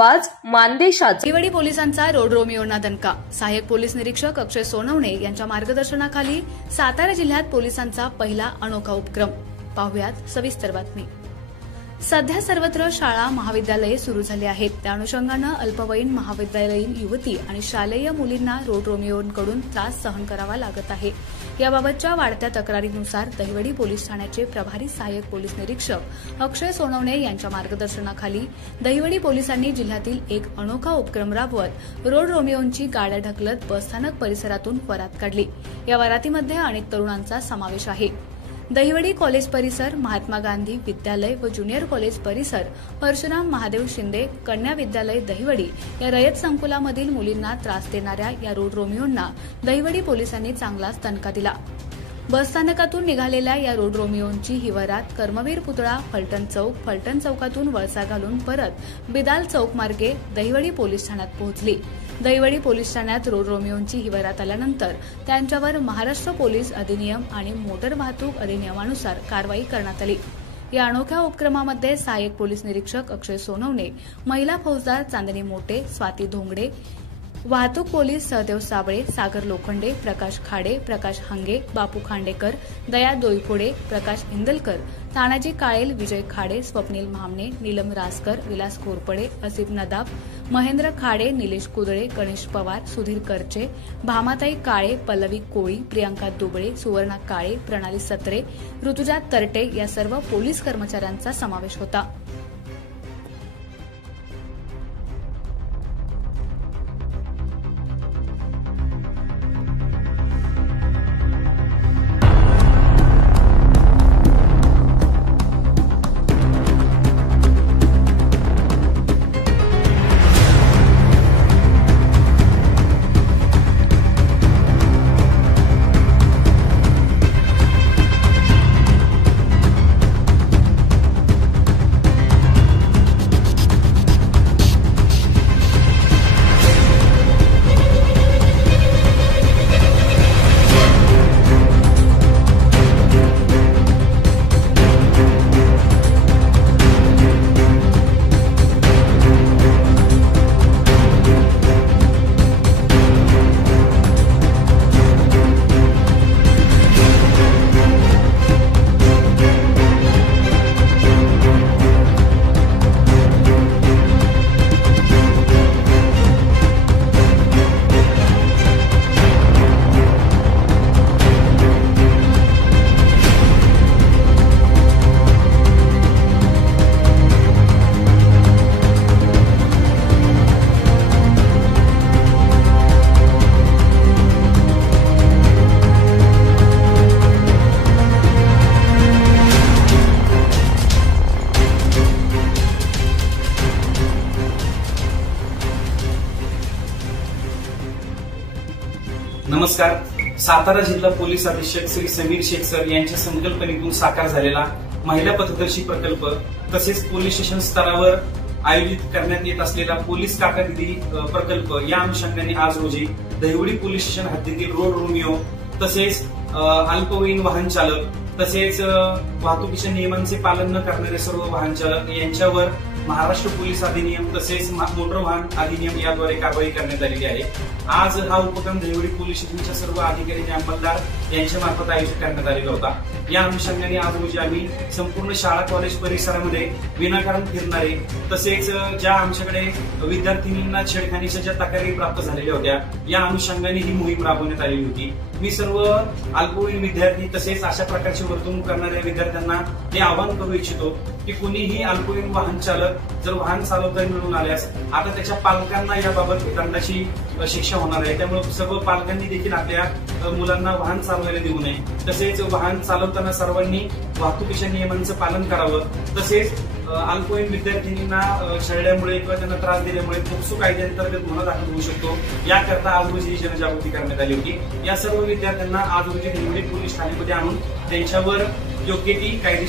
आवाज मानदेशाचा। दहिवडी पोलिसांचा रोड रोमियोंना दणका। सहाय्यक पोलीस निरीक्षक अक्षय सोनवणे यांच्या मार्गदर्शनाखाली सातारा जिल्ह्यात पोलिसांचा पहिला अनोखा उपक्रम। पाहुयात सविस्तर बातमी। सध्या सर्वत्र शाळा महाविद्यालये सुरू झाली आहेत। त्या अनुषंगाने अल्पवयीन महाविद्यालयीन युवती आणि शालेय मुलींना रोड रोमियोंकडून त्रास सहन करावा लागत आहे। याबाबतच्या वाढत्या तक्रारीनुसार दहिवडी पोलीस ठाण्याचे प्रभारी सहाय्यक पोलीस निरीक्षक अक्षय सोनवणे यांच्या मार्गदर्शनाखाली दहिवडी पोलिसांनी जिल्ह्यातील एक अनोखा उपक्रम राबवत रोड रोमियोंची गाड्या ढकलत बसस्थानक परिसरातून वरात काढली। या वरातीमध्ये अनेक तरुणांचा समावेश आहे। दहिवडी कॉलेज परिसर, महात्मा गांधी विद्यालय व ज्युनियर कॉलेज परिसर, परशुराम महादेव शिंदे कन्या विद्यालय दहिवडी या रयत संकुलामधील मुलींना त्रास देणाऱ्या या रोड रोमियोंना दहिवडी पोलिसांनी चांगलाच दणका दिला। बसस्थानकातून निघालेल्या या रोड रोमियोंची ही वरात कर्मवीर पुतळा, फलटण चौकातून वळसा घालून परत बिदाल चौक मार्गे दहिवडी पोलीस ठाण्यात पोहोचली। दहिवडी पोलीस ठाण्यात रोड रोमियोंची ही वरात आल्यानंतर त्यांच्यावर महाराष्ट्र पोलीस अधिनियम आणि मोटर वाहतूक अधिनियमानुसार कारवाई करण्यात आली। या अनोख्या उपक्रमामध्ये सहाय्यक पोलीस निरीक्षक अक्षय सोनवणे, महिला फौजदार चांदणी मोटे, स्वाती धोंगडे, वाहतूक पोलीस सहदेव साबळे, सागर लोखंडे, प्रकाश खाडे, प्रकाश हंगे, बापू खांडेकर, दया दोईफोडे, प्रकाश इंदलकर, तानाजी काळेल, विजय खाडे, स्वप्नील म्हामणे, नीलम रासकर, विलास घोरपडे, असिफ नदाब, महेंद्र खाडे, निलेश कुदळे, गणेश पवार, सुधीर करचे, भामाताई काळे, पल्लवी कोळी, प्रियांका दुबळे, सुवर्णा काळे, प्रणाली सत्रे, ऋतुजा तरटे या सर्व पोलीस कर्मचाऱ्यांचा समावेश होता। नमस्कार। सातारा जिल्हा पोलीस अधीक्षक श्री समीर शेख सर यांच्या संकल्पनेतून साकार झालेला महिला पथदर्शी प्रकल्प तसेच पोलीस स्टेशन स्तरावर आयोजित करण्यात येत असलेला पोलीस काका दिदी प्रकल्प या अनुषंगाने आज रोजी दहिवडी पोलीस स्टेशन हद्दीतील रोड रोमियो तसेच अल्पवयीन वाहन चालक तसेच वाहतुकीच्या नियमांचे पालन न करणारे सर्व वाहन चालक यांच्यावर महाराष्ट्र पोलीस अधिनियम तसेच मोटर वाहन अधिनियम याद्वारे कारवाई करण्यात आलेली आहे। आज हा उपक्रम दहिवडी पोलीस स्टेशनच्या सर्व अधिकारी आणि अंमलदार यांच्या मार्फत आयोजित करण्यात आलेला होता। या अनुषंगाने आज रोजी आम्ही संपूर्ण शाळा कॉलेज परिसरामध्ये विनाकारण फिरणारे तसेच ज्या आमच्याकडे विद्यार्थिनींना छेडखानीच्या ज्या तक्रारी प्राप्त झालेल्या होत्या या अनुषंगाने ही मोहीम राबवण्यात आलेली होती। मी सर्व अल्पवयीन विद्यार्थी तसेच अशा प्रकारची वर्तणूक करणाऱ्या विद्यार्थ्यांना हे आवाहन करू इच्छितो की कुणीही अल्पवयीन वाहन चालक जर वाहन चालवताना मिळून आल्यास आता त्याच्या पालकांना याबाबत दंडाची शिक्षा होणार आहे। त्यामुळे सर्व पालकांनी देखील आपल्या मुलांना वाहन चालवायला देऊ नये। तसेच वाहन चालवताना सर्वांनी वाहतुकीच्या नियमांचं पालन करावं। तसेच अल्पवयीन विद्यार्थिनींना छळल्यामुळे किंवा त्यांना त्रास दिल्यामुळे पोक्सो कायद्याअंतर्गत गुन्हा दाखल होऊ शकतो। याकरता आज रोजी जनजागृती करण्यात आली होती। या सर्व विद्यार्थ्यांना आज रोजी दहिवडी पोलीस ठाण्यामध्ये आणून त्यांच्यावर योग्य ती कायदेशीर